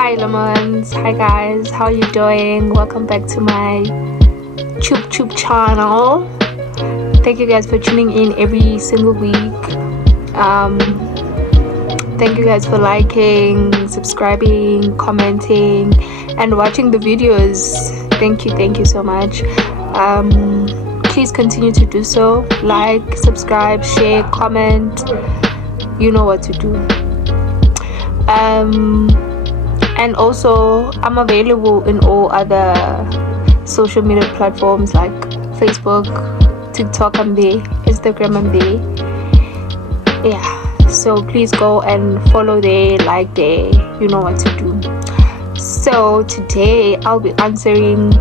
Hi lemons, hi guys, how you doing? Welcome back to my Tube channel. Thank you guys for tuning in every single week. Thank you guys for liking, subscribing, commenting, and watching the videos. Thank you so much. Please continue to do so. Like, subscribe, share, comment. You know what to do. And also I'm available in all other social media platforms like Facebook, TikTok, I'm there, Instagram, I'm there. Yeah, so please go and follow there, like there, you know what to do. So today I'll be answering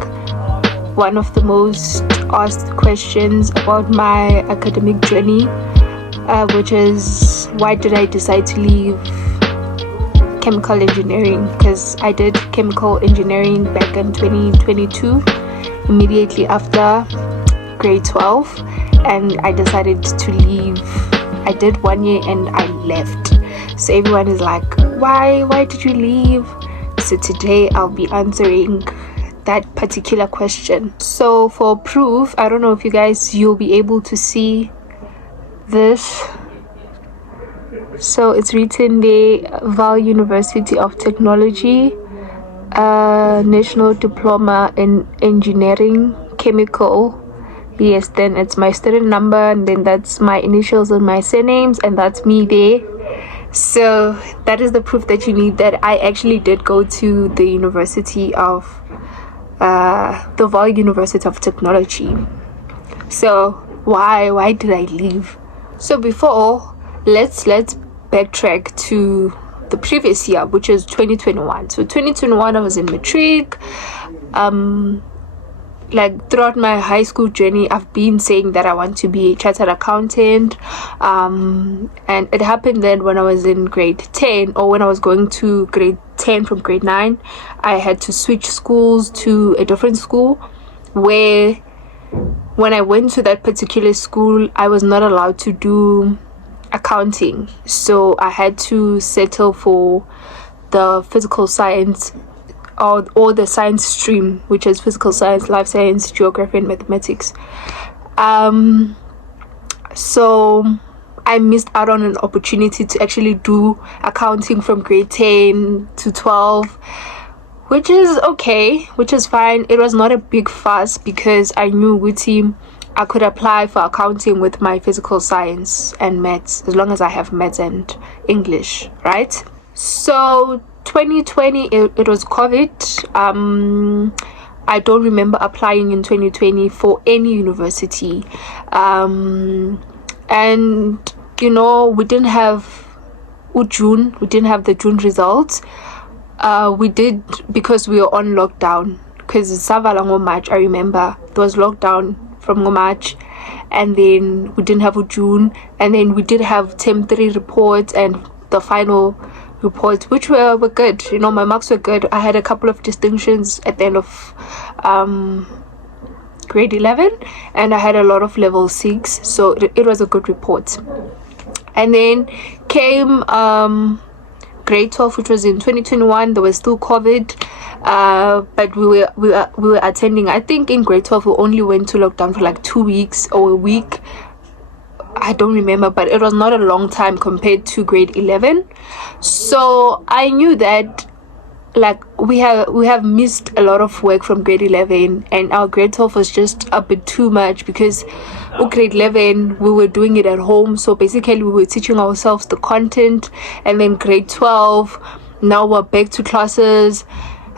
one of the most asked questions about my academic journey, which is why did I decide to leave chemical engineering? Because I did chemical engineering back in 2022, immediately after grade 12, and I decided to leave. I did 1 year and I left. So everyone is like, why did you leave? So today I'll be answering that particular question. So for proof, I don't know if you'll be able to see this. So it's written the VUT University of Technology, National Diploma in Engineering, Chemical. Yes, then it's my student number, and then that's my initials and my surnames, and that's me there. So that is the proof that you need that I actually did go to the University of the VUT University of Technology. So why did I leave? So before, let's backtrack to the previous year, which is 2021. So 2021 I was in Matric. Like throughout my high school journey, I've been saying that I want to be a chartered accountant, and it happened then when I was in grade 10, or when I was going to grade 10 from grade 9, I had to switch schools to a different school, where when I went to that particular school I was not allowed to do accounting, so I had to settle for the physical science or the science stream, which is physical science, life science, geography, and mathematics. So I missed out on an opportunity to actually do accounting from grade 10 to 12, which is okay, which is fine. It was not a big fuss because I knew VUT I could apply for accounting with my physical science and maths, as long as I have maths and English, right? So 2020, it was COVID. I don't remember applying in 2020 for any university. And we didn't have June, we didn't have the June results. We did because we were on lockdown, because it's Savalango March. I remember there was lockdown from March, and then we didn't have a June, and then we did have term 3 reports and the final reports, which were good. My marks were good. I had a couple of distinctions at the end of grade 11, and I had a lot of level 6, so it was a good report. And then came grade 12, which was in 2021. There was still COVID, but we were attending. I think in grade 12 we only went to lockdown for like 2 weeks or a week. I don't remember, but it was not a long time compared to grade 11. So I knew that like we have missed a lot of work from grade 11, and our grade 12 was just a bit too much, because grade 11 we were doing it at home, so basically we were teaching ourselves the content, and then grade 12 now we're back to classes.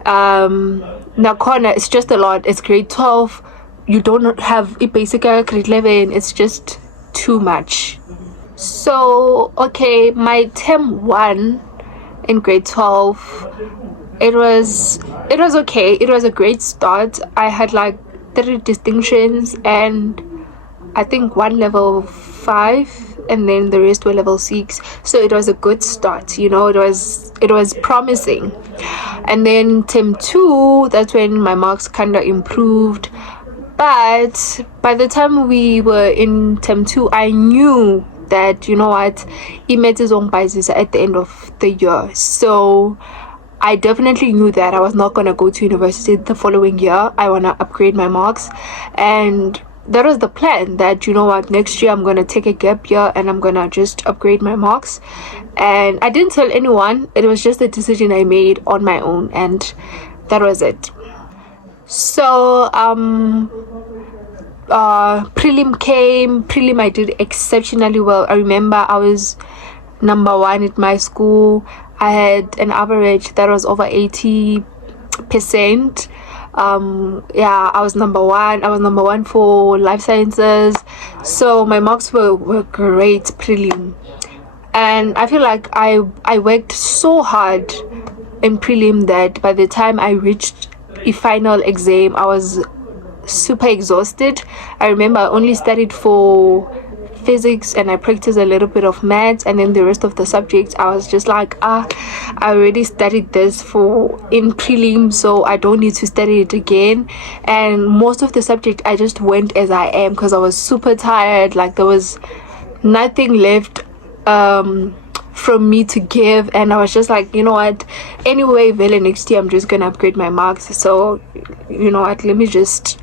Now corner, it's just a lot. It's grade 12, you don't have a basic grade 11, it's just too much. So okay, my term 1 in grade 12, it was okay. It was a great start. I had like 3 distinctions, and I think 1 level 5, and then the rest were level 6. So it was a good start, it was promising. And then term 2, that's when my marks kind of improved. But by the time we were in term 2, I knew that, you know what, it is on basis at the end of the year. So I definitely knew that I was not going to go to university the following year. I want to upgrade my marks. And that was the plan, that, you know what, next year I'm going to take a gap year and I'm going to just upgrade my marks. And I didn't tell anyone. It was just a decision I made on my own, and that was it. So prelim came. Prelim, I did exceptionally well. I remember I was number one at my school. I had an average that was over 80%. I was number one. I was number one for life sciences. So my marks were great prelim. And I feel like I worked so hard in prelim that by the time I reached a final exam, I was super exhausted. I remember I only studied for physics and I practiced a little bit of maths, and then the rest of the subjects I was just like, I already studied this for in prelim, so I don't need to study it again. And most of the subject I just went as I am because I was super tired. Like, there was nothing left from me to give, and I was just like, you know what, anyway, Vele, next year I'm just gonna upgrade my marks, so you know what, let me just.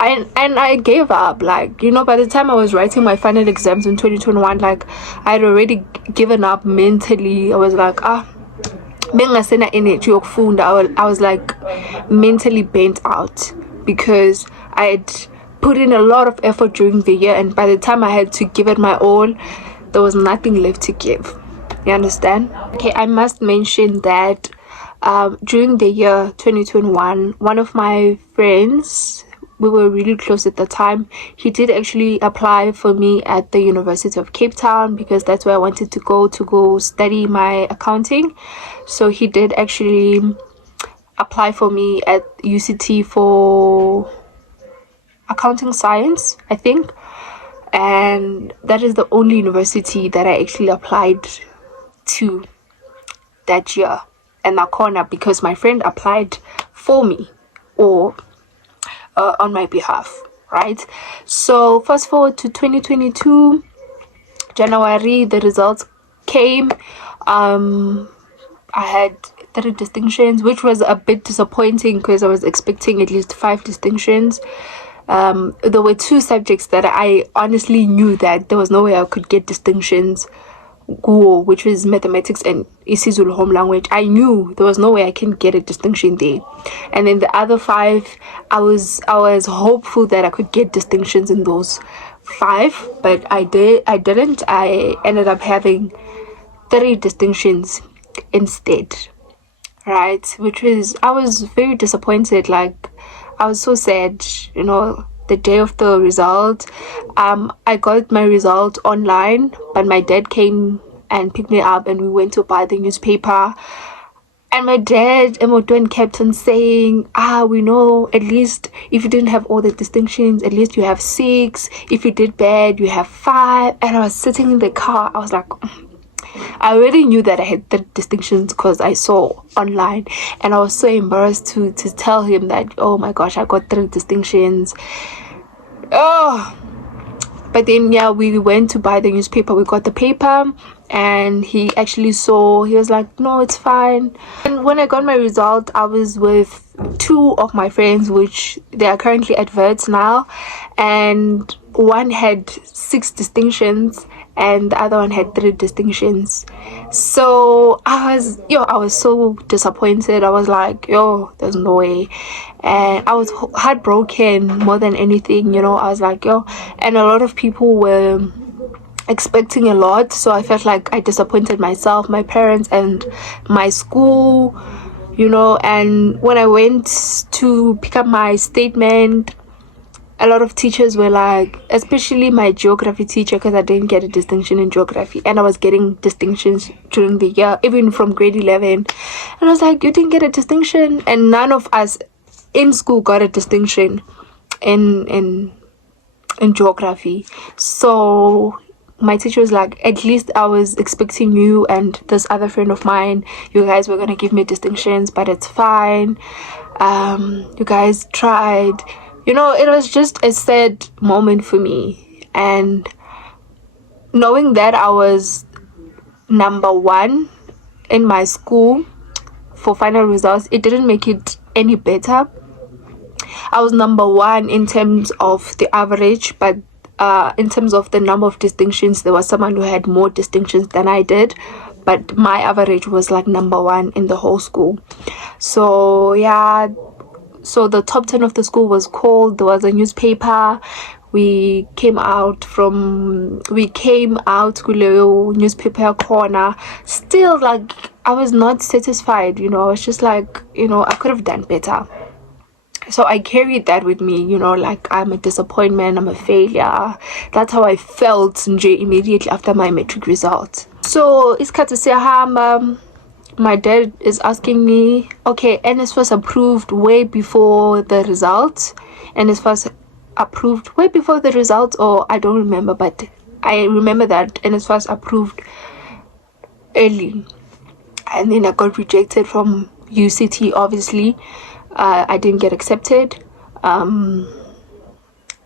And I gave up. Like, you know, by the time I was writing my final exams in 2021, like, I had already given up mentally. I was like, bengasena energy yokufunda. I was like mentally bent out because I had put in a lot of effort during the year, and by the time I had to give it my all, there was nothing left to give. You understand? Okay, I must mention that during the year 2021, one of my friends, we were really close at the time, he did actually apply for me at the University of Cape Town because that's where I wanted to go study my accounting. So he did actually apply for me at UCT for accounting science, I think. And that is the only university that I actually applied to that year in Nakona, because my friend applied for me, or on my behalf, right? So fast forward to 2022 January, the results came. I had 3 distinctions, which was a bit disappointing because I was expecting at least 5 distinctions. There were 2 subjects that I honestly knew that there was no way I could get distinctions, which was mathematics and isiZulu home language. I knew there was no way I can get a distinction there. And then the other 5, I was hopeful that I could get distinctions in those 5, but I didn't. I ended up having 3 distinctions instead, right? Which was, I was very disappointed. Like, I was so sad, you know. The day of the result, I got my result online, but my dad came and picked me up and we went to buy the newspaper. And my dad, Emotwen, kept on saying, we know, at least if you didn't have all the distinctions, at least you have 6. If you did bad, you have 5. And I was sitting in the car, I was like, I already knew that I had the distinctions because I saw online, and I was so embarrassed to tell him that, oh my gosh, I got 3 distinctions. But then, yeah, we went to buy the newspaper. We got the paper, and he actually saw. He was like, no, it's fine. And when I got my result, I was with 2 of my friends, which they are currently at VUT now, and one had 6 distinctions and the other one had 3 distinctions. So I was so disappointed. I was like, there's no way. And I was heartbroken more than anything, you know. I was like, and a lot of people were expecting a lot, so I felt like I disappointed myself, my parents, and my school, you know. And when I went to pick up my statement, a lot of teachers were like, especially my geography teacher, because I didn't get a distinction in geography, and I was getting distinctions during the year, even from grade 11. And I was like, you didn't get a distinction? And none of us in school got a distinction in geography. So my teacher was like, at least I was expecting you and this other friend of mine, you guys were gonna give me distinctions, but it's fine. You guys tried. You know, it was just a sad moment for me. And knowing that I was number 1 in my school for final results, it didn't make it any better. I was number 1 in terms of the average, but in terms of the number of distinctions, there was someone who had more distinctions than I did, but my average was like number 1 in the whole school. So yeah, so the top 10 of the school was called. There was a newspaper. We came out kuleyo newspaper corner. Still, like, I was not satisfied, I was just like, I could have done better. So I carried that with me, like, I'm a disappointment, I'm a failure. That's how I felt immediately after my matric result. So isikhathi siyahamba, my dad is asking me, okay, NSFAS approved way before the results. NSFAS approved way before the results, or I don't remember, but I remember that NSFAS approved early. And then I got rejected from UCT, obviously. I didn't get accepted,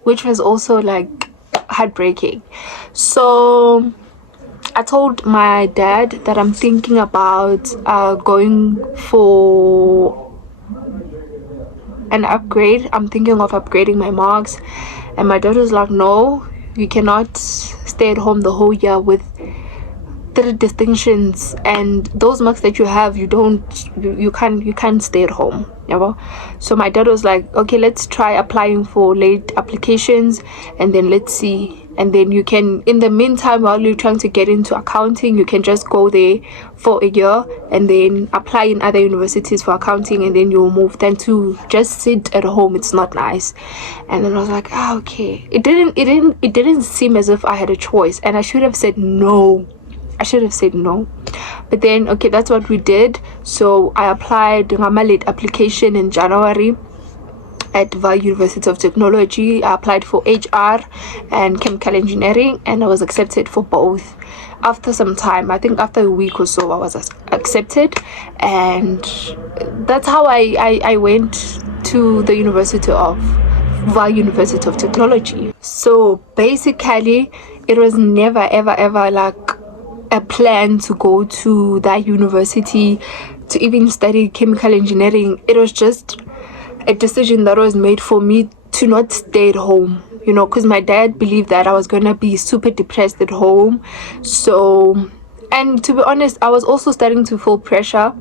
which was also like heartbreaking. So I told my dad that I'm thinking about going for an upgrade. I'm thinking of upgrading my marks, and my dad was like, no, you cannot stay at home the whole year with 3 distinctions, and those marks that you have, you can't stay at home. So my dad was like, okay, let's try applying for late applications, and then let's see. And then you can, in the meantime, while you're trying to get into accounting, you can just go there for a year and then apply in other universities for accounting, and then you'll move. Then to just sit at home, it's not nice. And then I was like, okay. It didn't seem as if I had a choice, and I should have said no. But then, okay, that's what we did. So I applied my late application in January at VUT University of Technology. I applied for HR and chemical engineering, and I was accepted for both. After some time, I think after a week or so, I was accepted, and that's how I went to the University of VUT University of Technology. So basically, it was never ever like a plan to go to that university to even study chemical engineering. It was just a decision that was made for me to not stay at home, because my dad believed that I was gonna be super depressed at home. So, and to be honest, I was also starting to feel pressure,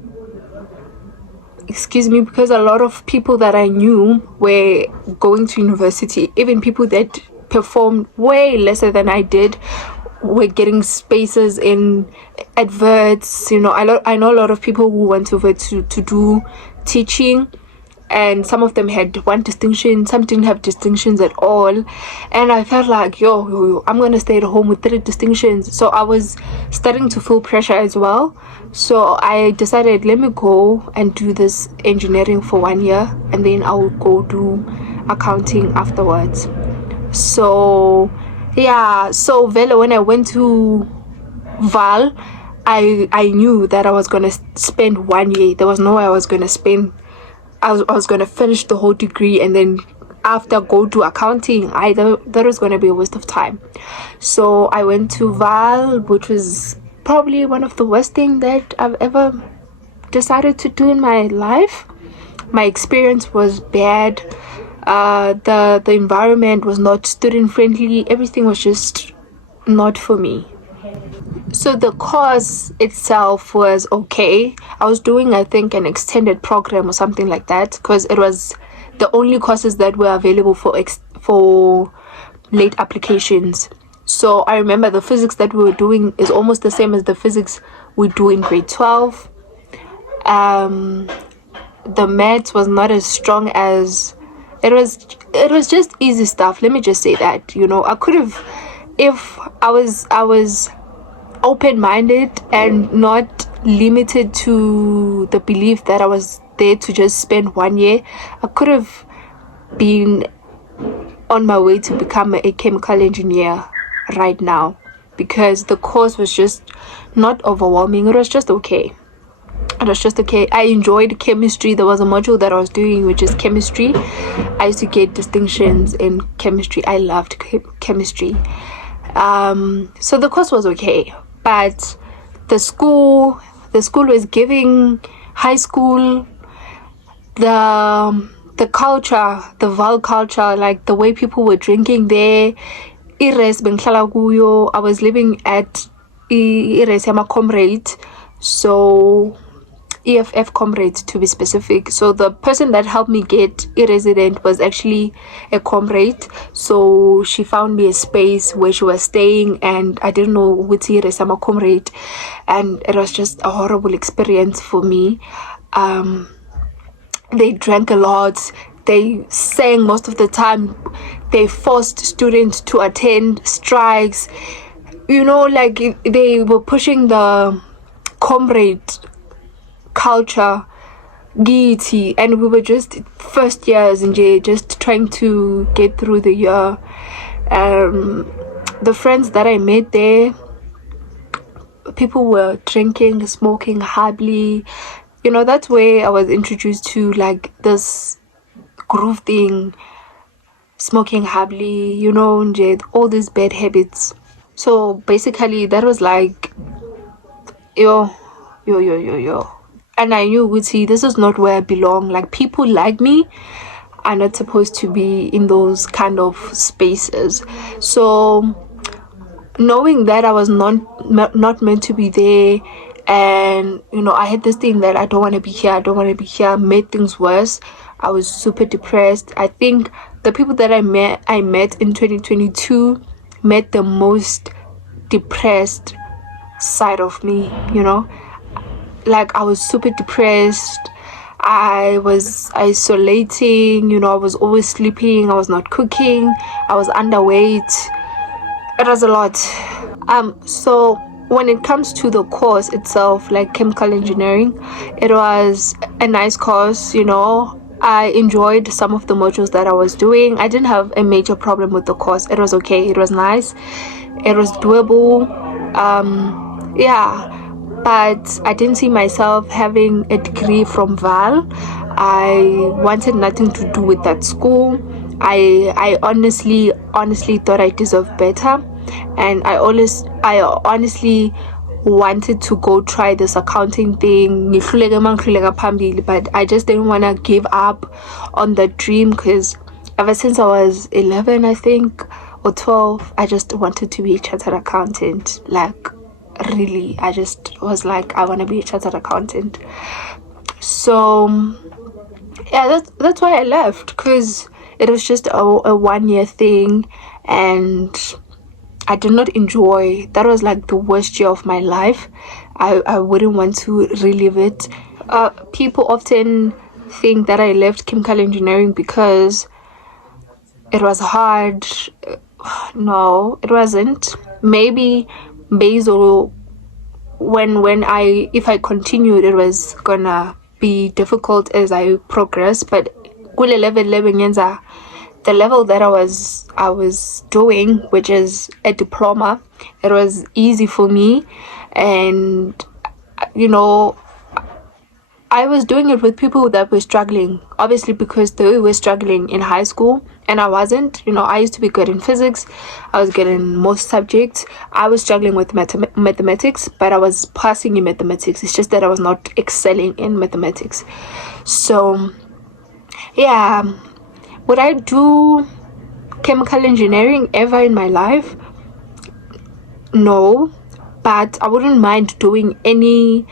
because a lot of people that I knew were going to university. Even people that performed way lesser than I did were getting spaces in adverts. I know a lot of people who went over to do teaching, and some of them had 1 distinction, some didn't have distinctions at all. And I felt like, yo, I'm gonna stay at home with 3 distinctions. So I was starting to feel pressure as well. So I decided, let me go and do this engineering for 1 year, and then I will go do accounting afterwards. So yeah, so Vela, when I went to Val, I knew that I was gonna spend 1 year. There was no way I was gonna finish the whole degree and then after go to accounting. That was gonna be a waste of time. So I went to Val, which was probably one of the worst things that I've ever decided to do in my life. My experience was bad. The environment was not student friendly. Everything was just not for me. So the course itself was okay. I was doing, I think, an extended program or something like that, because it was the only courses that were available for late applications. So I remember the physics that we were doing is almost the same as the physics we do in grade 12. The maths was not as strong as it was just easy stuff. Let me just say that, I could have, if I was open-minded and not limited to the belief that I was there to just spend 1 year, I could have been on my way to become a chemical engineer right now, because the course was just not overwhelming. It was just okay. I enjoyed chemistry. There was a module that I was doing, which is chemistry. I used to get distinctions in chemistry. I loved chemistry. So the course was okay, but the school was giving high school, the culture, the VUT culture, like the way people were drinking there. Ires bengihlala kuyo, I was living at Ires yama comrade, so EFF comrade to be specific. So the person that helped me get a resident was actually a comrade. So she found me a space where she was staying, and I didn't know which is I'm a comrade, and it was just a horrible experience for me. They drank a lot. They sang most of the time. They forced students to attend strikes. You know, like they were pushing the comrade culture, gaiety, and we were just first years and just trying to get through the year. The friends that I met there, people were drinking, smoking hardly. You know, that's where I was introduced to like this groove thing, smoking hardly, you know, all these bad habits. So basically that was like yo. And I knew, see, this is not where I belong. Like, people like me are not supposed to be in those kind of spaces. So knowing that I was not meant to be there, and you know, I had this thing that I don't want to be here, made things worse. I was super depressed. I think the people that I met in 2022 met the most depressed side of me, you know. Like, I was super depressed. I was isolating, you know, I was always sleeping, I was not cooking, I was underweight. It was a lot. So when it comes to the course itself, like chemical engineering, it was a nice course, you know. I enjoyed some of the modules that I was doing. I didn't have a major problem with the course. It was okay, it was nice, it was doable. Yeah, but I didn't see myself having a degree from VAL. I wanted nothing to do with that school. I honestly thought I deserved better, and I honestly wanted to go try this accounting thing, but I just didn't want to give up on the dream, because ever since I was 11, I think, or 12, I just wanted to be a chartered accountant. Like, really, I just was like, I want to be a chartered accountant. So yeah, that's why I left, because it was just a 1 year thing, and I did not enjoy. That was like the worst year of my life. I wouldn't want to relive it. People often think that I left chemical engineering because it was hard. No, it wasn't. Maybe Basil, if I continued, it was gonna be difficult as I progress. But the level that I was doing, which is a diploma, it was easy for me. And you know, I was doing it with people that were struggling, obviously, because they were struggling in high school and I wasn't. You know, I used to be good in physics, I was good in most subjects. I was struggling with mathematics, but I was passing in mathematics. It's just that I was not excelling in mathematics. So yeah, would I do chemical engineering ever in my life? No, but I wouldn't mind doing any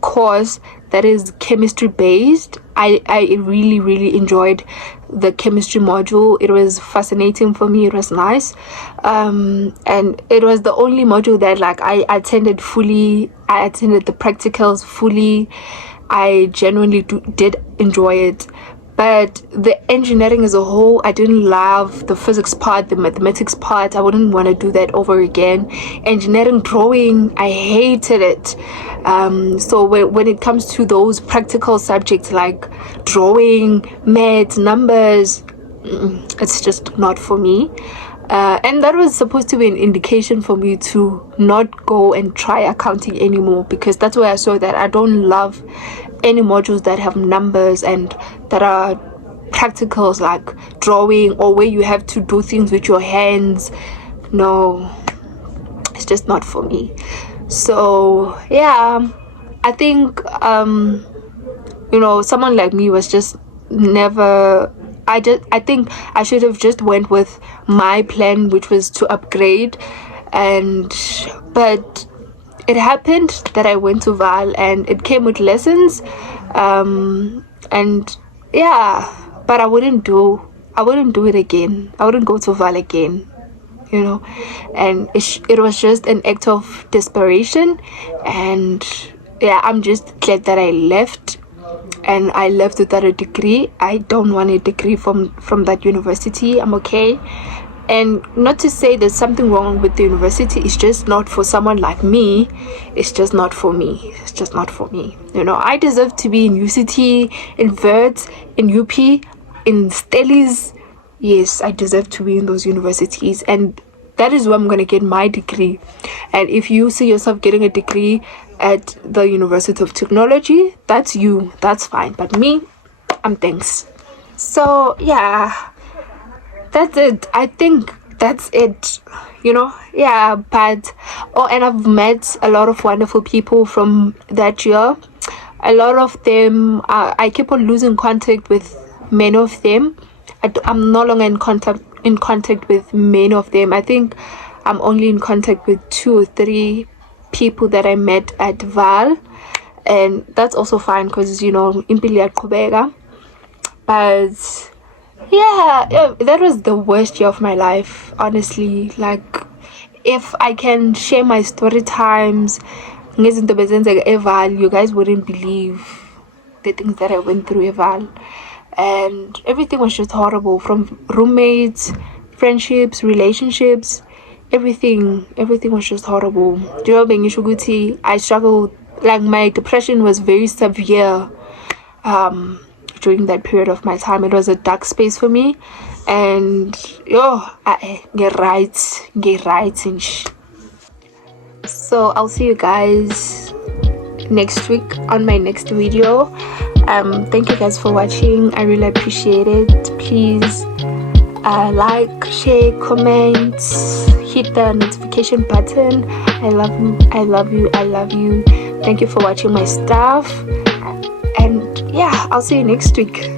course that is chemistry based. I really enjoyed the chemistry module. It was fascinating for me. It was nice, and it was the only module that like I attended fully. I attended the practicals fully. I genuinely did enjoy it. But the engineering as a whole, I didn't love the physics part, the mathematics part. I wouldn't want to do that over again. Engineering drawing, I hated it. So when it comes to those practical subjects like drawing, maths, numbers, it's just not for me. And that was supposed to be an indication for me to not go and try accounting anymore, because that's where I saw that I don't love any modules that have numbers and that are practicals like drawing, or where you have to do things with your hands. No, it's just not for me. So yeah, I think you know, someone like me was just never, I think I should have just went with my plan, which was to upgrade. But it happened that I went to Val, and it came with lessons, and yeah, but I wouldn't do it again. I wouldn't go to Val again, you know. And it was just an act of desperation, and yeah, I'm just glad that I left, and I left without a degree. I don't want a degree from that university. I'm okay. And not to say there's something wrong with the university, it's just not for someone like me. It's just not for me. It's just not for me. You know, I deserve to be in UCT, in VUT, in UP, in Stellies. Yes, I deserve to be in those universities, and that is where I'm going to get my degree. And if you see yourself getting a degree at the University of Technology, that's you, that's fine. But me, I'm thanks. So yeah, that's it. I think that's it, you know. Yeah, but and I've met a lot of wonderful people from that year. A lot of them, I keep on losing contact with many of them. I'm no longer in contact with many of them. I think I'm only in contact with 2 or 3 people that I met at Val, and that's also fine because, you know, impili yaqhubeka. But yeah, that was the worst year of my life, honestly. Like, if I can share my story times, you guys wouldn't believe the things that I went through Eval. And everything was just horrible, from roommates, friendships, relationships, everything was just horrible. Do you know, Bengishuguti, I struggled, like my depression was very severe during that period of my time. It was a dark space for me, and get right and so I'll see you guys next week on my next video. Thank you guys for watching. I really appreciate it. Please like, share, comment, hit the notification button. I love you. Thank you for watching my stuff, and yeah, I'll see you next week.